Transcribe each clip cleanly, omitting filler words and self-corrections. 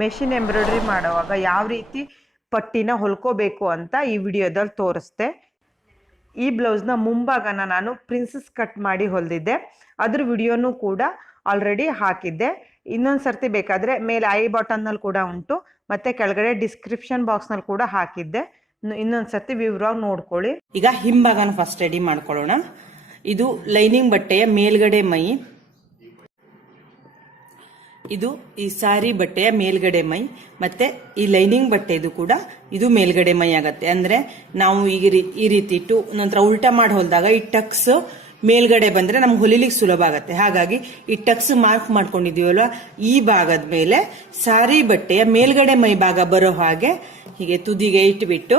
Machine embroidery ಮಾಡುವಾಗ ಯಾವ ರೀತಿ ಪಟ್ಟಿನ ಹೊಲ್ಕೋಬೇಕು ಅಂತ ಈ ವಿಡಿಯೋದಲ್ಲಿ ತೋರಿಸ್ದೆ. ಈ ಬ್ಲೌಸ್ನ ಮುಂಭಾಗನ ನಾನು ಪ್ರಿನ್ಸಸ್ ಕಟ್ ಮಾಡಿ ಹೊಲಿದಿದ್ದೆ. ಅದ್ರ ವಿಡಿಯೋನೂ ಕೂಡ ಆಲ್ರೆಡಿ ಹಾಕಿದ್ದೆ. ಇನ್ನೊಂದು ಸರ್ತಿ ಬೇಕಾದರೆ ಮೇಲೆ ಐ ಬಟನ್ನಲ್ಲಿ ಕೂಡ ಉಂಟು, ಮತ್ತು ಕೆಳಗಡೆ ಡಿಸ್ಕ್ರಿಪ್ಷನ್ ಬಾಕ್ಸ್ನಲ್ಲಿ ಕೂಡ ಹಾಕಿದ್ದೆ. ಇನ್ನೊಂದು ಸರ್ತಿ ವಿವರವಾಗಿ ನೋಡ್ಕೊಳ್ಳಿ. ಈಗ ಹಿಂಭಾಗನ ಫಸ್ಟ್ ರೆಡಿ ಮಾಡ್ಕೊಳ್ಳೋಣ. ಇದು ಲೈನಿಂಗ್ ಬಟ್ಟೆಯ ಮೇಲ್ಗಡೆ ಮೈ, ಇದು ಈ ಸಾರಿ ಬಟ್ಟೆಯ ಮೇಲ್ಗಡೆ ಮೈ, ಮತ್ತೆ ಈ ಲೈನಿಂಗ್ ಬಟ್ಟೆದು ಕೂಡ ಇದು ಮೇಲ್ಗಡೆ ಮೈ ಆಗತ್ತೆ. ಅಂದ್ರೆ ನಾವು ಈಗ ಈ ರೀತಿ ಇಟ್ಟು ನಂತರ ಉಲ್ಟಾ ಮಾಡಿ ಹೊಲಿದಾಗ ಈ ಟಕ್ಸ್ ಮೇಲ್ಗಡೆ ಬಂದ್ರೆ ನಮ್ಗೆ ಹೊಲಿಲಿಕ್ಕೆ ಸುಲಭ ಆಗತ್ತೆ. ಹಾಗಾಗಿ ಈ ಟಕ್ಸ್ ಮಾರ್ಕ್ ಮಾಡ್ಕೊಂಡಿದೀವಲ್ವ, ಈ ಭಾಗದ ಮೇಲೆ ಸಾರಿ ಬಟ್ಟೆಯ ಮೇಲ್ಗಡೆ ಮೈ ಭಾಗ ಬರೋ ಹಾಗೆ ಹೀಗೆ ತುದಿಗೆ ಇಟ್ಬಿಟ್ಟು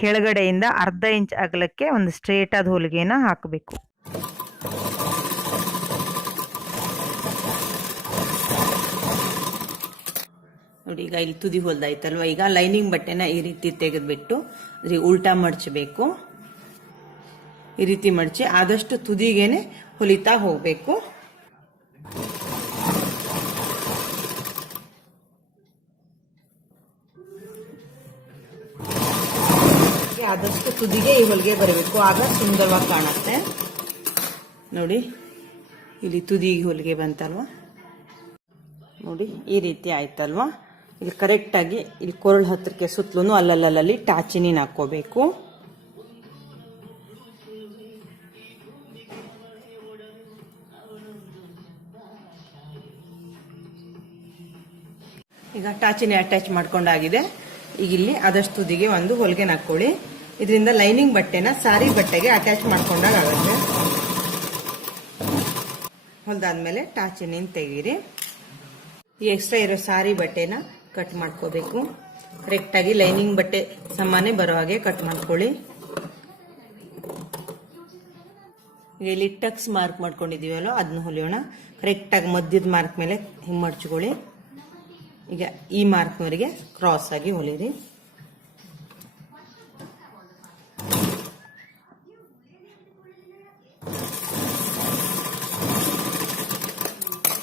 ಕೆಳಗಡೆಯಿಂದ ಅರ್ಧ ಇಂಚ್ ಅಗಲಕ್ಕೆ ಒಂದು ಸ್ಟ್ರೇಟ್ ಆದ ಹೊಲಿಗೆನ ಹಾಕಬೇಕು. ನೋಡಿ, ಈಗ ಇಲ್ಲಿ ತುದಿ ಹೊಲ್ದಾಯ್ತಲ್ವ. ಈಗ ಲೈನಿಂಗ್ ಬಟ್ಟೆನ ಈ ರೀತಿ ತೆಗೆದ್ಬಿಟ್ಟು ಉಲ್ಟಾ ಮಡಚಬೇಕು. ಈ ರೀತಿ ಮಡಚಿ ಆದಷ್ಟು ತುದಿಗೇನೆ ಹೊಲಿತಾ ಹೋಗ್ಬೇಕು. ಆದಷ್ಟು ತುದಿಗೆ ಈ ಹೊಲಿಗೆ ಬರಬೇಕು, ಆಗ ಸುಂದರವಾಗಿ ಕಾಣುತ್ತೆ. ನೋಡಿ, ಇಲ್ಲಿ ತುದಿಗೆ ಹೊಲಿಗೆ ಬಂತಲ್ವಾ, ನೋಡಿ ಈ ರೀತಿ ಆಯ್ತಲ್ವಾ. ಇಲ್ಲಿ ಕರೆಕ್ಟ್ ಆಗಿ ಇಲ್ಲಿ ಕೊರಳು ಹತ್ರಕ್ಕೆ ಸುತ್ತಲೂ ಅಲ್ಲಲ್ಲಿ ಟಾಚಿನಿನ ಹಾಕೋಬೇಕು. ಈಗ ಟಾಚಿನಿ ಅಟ್ಯಾಚ್ ಮಾಡ್ಕೊಂಡಾಗಿದೆ. ಈಗ ಇಲ್ಲಿ ಆದಷ್ಟು ತುದಿಗೆ ಒಂದು ಹೊಲಿಗೆನ ಹಾಕೊಳ್ಳಿ. ಇದರಿಂದ ಲೈನಿಂಗ್ ಬಟ್ಟೆನ ಸಾರಿ ಬಟ್ಟೆಗೆ ಅಟ್ಯಾಚ್ ಮಾಡ್ಕೊಂಡಾಗ ಆಗುತ್ತೆ. ಹೊಲ್ದಾದ್ಮೇಲೆ ಟಾಚಿನಿನ ತೆಗೀರಿ. ಈ ಎಕ್ಸ್ಟ್ರಾ ಇರೋ ಸಾರಿ ಬಟ್ಟೆನ ಕಟ್ ಮಾಡ್ಕೋಬೇಕು. ಕರೆಕ್ಟ್ ಆಗಿ ಲೈನಿಂಗ್ ಬಟ್ಟೆ ಸಮಾನೆ ಬರೋ ಹಾಗೆ ಕಟ್ ಮಾಡ್ಕೊಳ್ಳಿ. ಈಗ ಇಲ್ಲಿ ಟಕ್ಸ್ ಮಾರ್ಕ್ ಮಾಡ್ಕೊಂಡಿದೀವಲ್ಲ ಅದನ್ನ ಹೊಲಿಯೋಣ. ಕರೆಕ್ಟ್ ಆಗಿ ಮಧ್ಯದ ಮಾರ್ಕ್ ಮೇಲೆ ಹಿಂಗ್ ಮಡ್ಚ್ಕೊಳ್ಳಿ. ಈಗ ಈ ಮಾರ್ಕ್ನವರೆಗೆ ಕ್ರಾಸ್ ಆಗಿ ಹೊಲಿರಿ.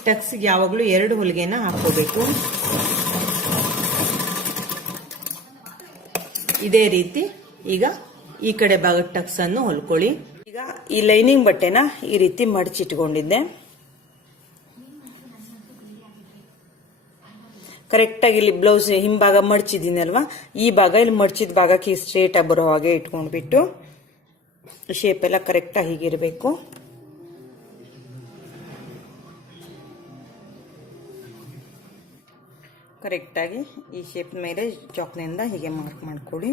ಟಕ್ಸ್ಗೆ ಯಾವಾಗಲೂ 2 ಹೊಲಿಗೆನ ಹಾಕೋಬೇಕು. ಇದೇ ರೀತಿ ಈಗ ಈ ಕಡೆ ಭಾಗದ ಟಕ್ಸ್ ಅನ್ನು ಹೊಲ್ಕೊಳ್ಳಿ. ಈಗ ಈ ಲೈನಿಂಗ್ ಬಟ್ಟೆನ ಈ ರೀತಿ ಮಡಚಿಟ್ಕೊಂಡಿದ್ದೆ. ಕರೆಕ್ಟ್ ಆಗಿ ಇಲ್ಲಿ ಬ್ಲೌಸ್ ಹಿಂಭಾಗ ಮಡ್ಚಿದೀನಲ್ವಾ, ಈ ಭಾಗ ಇಲ್ಲಿ ಮಡ್ಚಿದ ಭಾಗಕ್ಕೆ ಸ್ಟ್ರೇಟ್ ಆಗಿ ಬರೋ ಹಾಗೆ ಇಟ್ಕೊಂಡ್ಬಿಟ್ಟು ಶೇಪ್ ಎಲ್ಲ ಕರೆಕ್ಟ್ ಆಗಿ ಹೀಗಿರ್ಬೇಕು. ಕರೆಕ್ಟ್ ಆಗಿ ಈ ಶೇಪ್ ಮೇಲೆ ಚಾಕ್ನಿಂದ ಹೀಗೆ ಮಾರ್ಕ್ ಮಾಡ್ಕೊಳ್ಳಿ.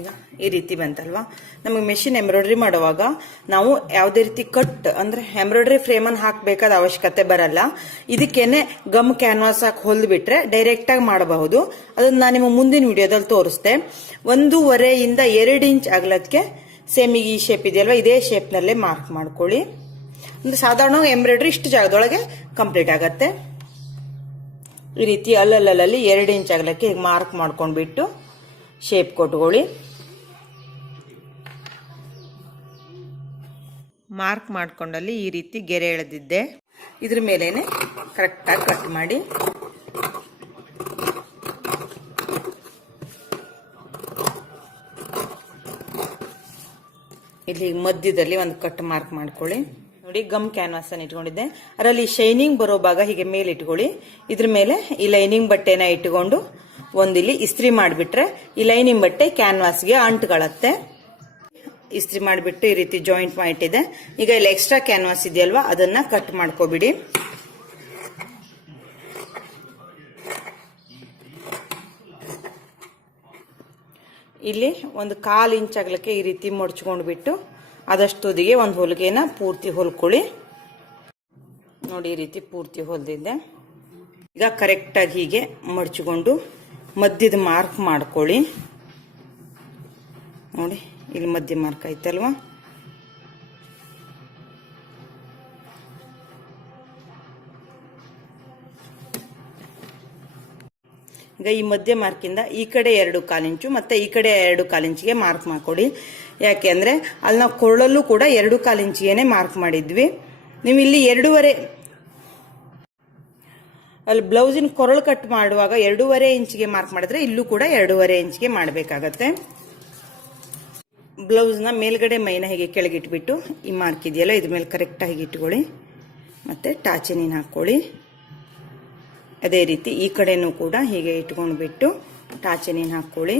ಈಗ ಈ ರೀತಿ ಬಂತಲ್ವಾ. ನಮಗೆ ಮೆಷಿನ್ ಎಂಬ್ರಾಯ್ಡ್ರಿ ಮಾಡುವಾಗ ನಾವು ಯಾವುದೇ ರೀತಿ ಕಟ್ ಅಂದ್ರೆ ಎಂಬ್ರಾಯ್ಡ್ರಿ ಫ್ರೇಮ್ ಅನ್ನು ಹಾಕಬೇಕಾದ ಅವಶ್ಯಕತೆ ಬರಲ್ಲ. ಇದಕ್ಕೇನೆ ಗಮ್ ಕ್ಯಾನ್ವಾಸ್ ಹಾಕಿ ಹೊಲ್ದ್ಬಿಟ್ರೆ ಡೈರೆಕ್ಟ್ ಆಗಿ ಮಾಡಬಹುದು. ಅದನ್ನ ನಾನು ನಿಮ್ಮ ಮುಂದಿನ ವಿಡಿಯೋದಲ್ಲಿ ತೋರಿಸ್ತೆ. 1.5 ಇಂದ 2 ಇಂಚ್ ಅಗಲಕ್ಕೆ ಸೇಮ್ ಈ ಶೇಪ್ ಇದೆಯಲ್ವಾ, ಇದೇ ಶೇಪ್ ನಲ್ಲೇ ಮಾರ್ಕ್ ಮಾಡ್ಕೊಳ್ಳಿ. ಅಂದ್ರೆ ಸಾಧಾರಣ ಎಂಬ್ರಾಯ್ಡ್ರಿ ಇಷ್ಟು ಜಾಗದೊಳಗೆ ಕಂಪ್ಲೀಟ್ ಆಗತ್ತೆ. ಈ ರೀತಿ ಅಲ್ಲಲ್ಲಿ 2 ಇಂಚ್ ಅಗಲಕ್ಕೆ ಹೀಗೆ ಮಾರ್ಕ್ ಮಾಡ್ಕೊಂಡ್ಬಿಟ್ಟು ಶೇಪ್ ಕೊಟ್ಕೊಳ್ಳಿ. ಮಾರ್ಕ್ ಮಾಡ್ಕೊಂಡಲ್ಲಿ ಈ ರೀತಿ ಗೆರೆ ಎಳೆದಿದ್ದೆ. ಇದ್ರ ಮೇಲೇನೆ ಕರೆಕ್ಟಾಗಿ ಕಟ್ ಮಾಡಿ. ಇಲ್ಲಿ ಮಧ್ಯದಲ್ಲಿ ಒಂದು ಕಟ್ ಮಾರ್ಕ್ ಮಾಡ್ಕೊಳ್ಳಿ. ನೋಡಿ, ಗಮ್ ಕ್ಯಾನ್ವಾಸ್ ಅನ್ನು ಇಟ್ಕೊಂಡಿದ್ದೆ. ಅದರಲ್ಲಿ ಶೈನಿಂಗ್ ಬರೋ ಭಾಗ ಹೀಗೆ ಮೇಲೆ ಇಟ್ಕೊಳ್ಳಿ. ಇದ್ರ ಮೇಲೆ ಈ ಲೈನಿಂಗ್ ಬಟ್ಟೆನ ಇಟ್ಕೊಂಡು ಒಂದಿಲ್ಲಿ ಇಸ್ತ್ರಿ ಮಾಡಿಬಿಟ್ರೆ ಈ ಲೈನಿಂಗ್ ಬಟ್ಟೆ ಕ್ಯಾನ್ವಾಸ್ಗೆ ಅಂಟ್ಕೊಳ್ಳುತ್ತೆ. ಇಸ್ತ್ರಿ ಮಾಡಿಬಿಟ್ಟು ಈ ರೀತಿ ಜಾಯಿಂಟ್ ಪಾಯಿಂಟ್ ಇದೆ. ಈಗ ಇಲ್ಲಿ ಎಕ್ಸ್ಟ್ರಾ ಕ್ಯಾನ್ವಾಸ್ ಇದೆಯಲ್ವಾ, ಅದನ್ನ ಕಟ್ ಮಾಡ್ಕೋಬಿಡಿ. ಇಲ್ಲಿ ಒಂದು 1/4 ಇಂಚ್ ಅಗಲಕ್ಕೆ ಈ ರೀತಿ ಮಡ್ಚ್ಕೊಂಡು ಬಿಟ್ಟು ಆದಷ್ಟು ತುದಿಗೆ ಒಂದು ಹೊಲಿಗೆನ ಪೂರ್ತಿ ಹೊಲ್ಕೊಳ್ಳಿ. ನೋಡಿ, ಈ ರೀತಿ ಪೂರ್ತಿ ಹೊಲ್ದಿದ್ದೆ. ಈಗ ಕರೆಕ್ಟಾಗಿ ಹೀಗೆ ಮಡ್ಚಿಕೊಂಡು ಮಧ್ಯದ ಮಾರ್ಕ್ ಮಾಡ್ಕೊಳ್ಳಿ. ನೋಡಿ, ಇಲ್ಲಿ ಮಧ್ಯ ಮಾರ್ಕ್ ಐತಲ್ವಾ, ಈಗ ಈ ಮಧ್ಯ ಮಾರ್ಕಿಂದ ಈ ಕಡೆ 2.25 ಇಂಚು ಮತ್ತೆ ಈ ಕಡೆ 2.25 ಇಂಚಿಗೆ ಮಾರ್ಕ್ ಮಾಡ್ಕೊಡಿ. ಯಾಕೆ ಅಂದ್ರೆ ಅಲ್ಲಿ ನಾವು ಕೊರಳಲ್ಲೂ ಕೂಡ 2.25 ಇಂಚಿಗೆನೆ ಮಾರ್ಕ್ ಮಾಡಿದ್ವಿ. ನೀವು ಇಲ್ಲಿ 2.5 ಅಲ್ಲಿ ಬ್ಲೌಸಿನ ಕೊರಳು ಕಟ್ ಮಾಡುವಾಗ 2.5 ಇಂಚಿಗೆ ಮಾರ್ಕ್ ಮಾಡಿದ್ರೆ ಇಲ್ಲೂ ಕೂಡ 2.5 ಇಂಚಿಗೆ ಮಾಡಬೇಕಾಗತ್ತೆ. ಬ್ಲೌಸ್ನ ಮೇಲ್ಗಡೆ ಮೈನ ಹೀಗೆ ಕೆಳಗಿಟ್ಬಿಟ್ಟು ಈ ಮಾರ್ಕ್ ಇದೆಯಲ್ಲ ಇದ್ರ ಮೇಲೆ ಕರೆಕ್ಟಾಗಿ ಇಟ್ಕೊಳ್ಳಿ. ಮತ್ತೆ ಟಾಚೆನಿನ ಹಾಕೊಳ್ಳಿ. ಅದೇ ರೀತಿ ಈ ಕಡೆನೂ ಕೂಡ ಹೀಗೆ ಇಟ್ಕೊಂಡ್ಬಿಟ್ಟು ಟಾಚೆನಿನ ಹಾಕೊಳ್ಳಿ.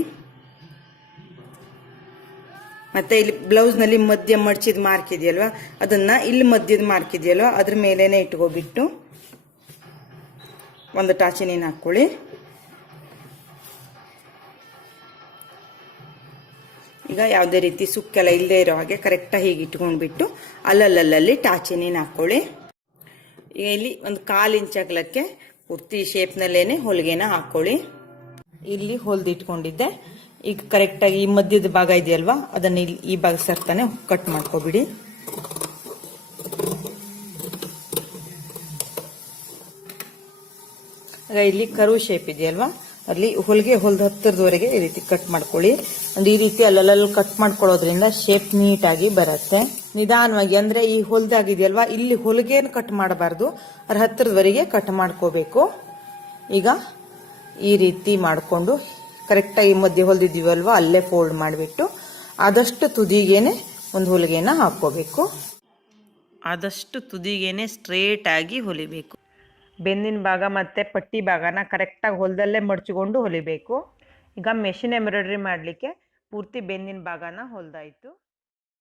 ಮತ್ತೆ ಇಲ್ಲಿ ಬ್ಲೌಸ್ನಲ್ಲಿ ಮಧ್ಯ ಮಡ್ಚಿದ ಮಾರ್ಕ್ ಇದೆಯಲ್ವಾ ಅದನ್ನ ಇಲ್ಲಿ ಮಧ್ಯದ ಮಾರ್ಕ್ ಇದೆಯಲ್ವಾ ಅದ್ರ ಮೇಲೇನೆ ಇಟ್ಕೊಬಿಟ್ಟು ಒಂದು ಟಾಚೆನಿನ ಹಾಕೊಳ್ಳಿ. ಈಗ ಯಾವುದೇ ರೀತಿ ಸುಕ್ಕೆಲ್ಲ ಇಲ್ಲದೆ ಇರೋ ಹಾಗೆ ಕರೆಕ್ಟಾಗಿ ಹೀಗೆ ಇಟ್ಕೊಂಡ್ಬಿಟ್ಟು ಅಲ್ಲಲ್ಲಿ ಟಾಚೆನಿನ ಹಾಕೊಳ್ಳಿ. ಈಗ ಇಲ್ಲಿ ಒಂದು 1/4 ಇಂಚ್ ಅಗಲಕ್ಕೆ ಪೂರ್ತಿ ಶೇಪ್ನಲ್ಲೇನೆ ಹೊಲಿಗೆನ ಹಾಕೊಳ್ಳಿ. ಇಲ್ಲಿ ಹೊಲ್ದಿಟ್ಕೊಂಡಿದ್ದೆ. ಈಗ ಕರೆಕ್ಟಾಗಿ ಈ ಮಧ್ಯದ ಭಾಗ ಇದೆಯಲ್ವಾ ಅದನ್ನ ಇಲ್ಲಿ ಈ ಭಾಗ ಸರ್ತಾನೆ ಕಟ್ ಮಾಡ್ಕೊಬಿಡಿ. ಇಲ್ಲಿ ಕರು ಶೇಪ್ ಇದೆಯಲ್ವಾ ಅಲ್ಲಿ ಹೊಲಿಗೆ ಹೊಲ್ದ ಹತ್ತಿರದವರೆಗೆ ಈ ರೀತಿ ಕಟ್ ಮಾಡ್ಕೊಳ್ಳಿ. ಅಂದ್ರೆ ಈ ರೀತಿ ಅಲ್ಲಲ್ಲಿ ಕಟ್ ಮಾಡ್ಕೊಳ್ಳೋದ್ರಿಂದ ಶೇಪ್ ನೀಟಾಗಿ ಬರುತ್ತೆ. ನಿಧಾನವಾಗಿ ಅಂದ್ರೆ ಈ ಹೊಲ್ದಾಗಿದೆಯಲ್ವಾ ಇಲ್ಲಿ ಹೊಲಿಗೆನ ಕಟ್ ಮಾಡಬಾರ್ದು, ಅದ್ರ ಹತ್ತಿರದವರೆಗೆ ಕಟ್ ಮಾಡ್ಕೋಬೇಕು. ಈಗ ಈ ರೀತಿ ಮಾಡಿಕೊಂಡು ಕರೆಕ್ಟಾಗಿ ಮಧ್ಯೆ ಹೊಲ್ದಿದ್ದೀವಲ್ವಾ ಅಲ್ಲೇ ಫೋಲ್ಡ್ ಮಾಡಿಬಿಟ್ಟು ಆದಷ್ಟು ತುದಿಗೇನೆ ಒಂದು ಹೊಲಿಗೆನ ಹಾಕೋಬೇಕು. ಆದಷ್ಟು ತುದಿಗೇನೆ ಸ್ಟ್ರೇಟ್ ಆಗಿ ಹೊಲಿಬೇಕು. ಬೆನ್ನಿನ ಭಾಗ ಮತ್ತು ಪಟ್ಟಿ ಭಾಗನ ಕರೆಕ್ಟಾಗಿ ಹೊಲದಲ್ಲೇ ಮಡ್ಚಿಕೊಂಡು ಹೊಲಿಬೇಕು. ಈಗ ಮೆಷಿನ್ ಎಂಬ್ರಾಯ್ಡ್ರಿ ಮಾಡಲಿಕ್ಕೆ ಪೂರ್ತಿ ಬೆನ್ನಿನ ಭಾಗನ ಹೊಲ್ದಾಯಿತು.